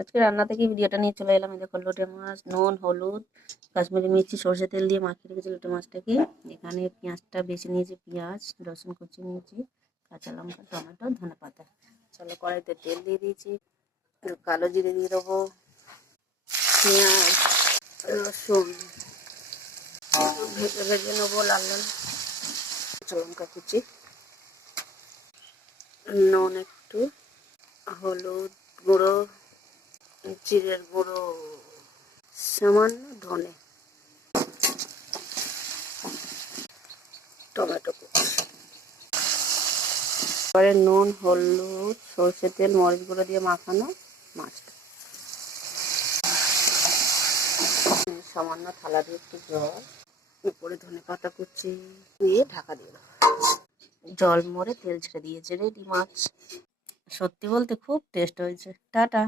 আজকে রান্না থেকে ভিডিওটা নিয়ে চলে এলাম। এই দেখো লোটে মাছ, নুন, হলুদ, কাশ্মীরি মির্চি, সরষে তেল দিয়ে মাখিয়ে রেখেছি লোটে মাছটাকে। এখানে পেঁয়াজটা বেছে নিয়েছি, পেঁয়াজ, রসুন কুচি নিয়েছি, কাঁচা লঙ্কা, টমেটো, ধনেপাতা। চলো কড়াইতে তেল দিয়ে দিয়েছি, একটু কালো জিরে দিয়ে দেবো, পেঁয়াজ, রসুন ভেজে ভেজে নেবো লাল লাল, কাঁচা লঙ্কা কুচি, নুন একটু, হলুদ গুঁড়ো, জিরের গুঁড়ো, সামান্য ধনে, টমেটো কুচি, এবারে নুন, হলুদ, সর্ষে তেল, মরিচ গুঁড়ো দিয়ে মাখানো মাছটা, সামান্য থালা দিয়ে একটু জল, উপরে ধনে পাতা কুচি দিয়ে ঢাকা দিয়ে দেবো। জল মরে তেল ছেড়ে দিয়েছে, রেডি মাছ। সত্যি বলতে খুব টেস্ট হয়েছে। টাটা।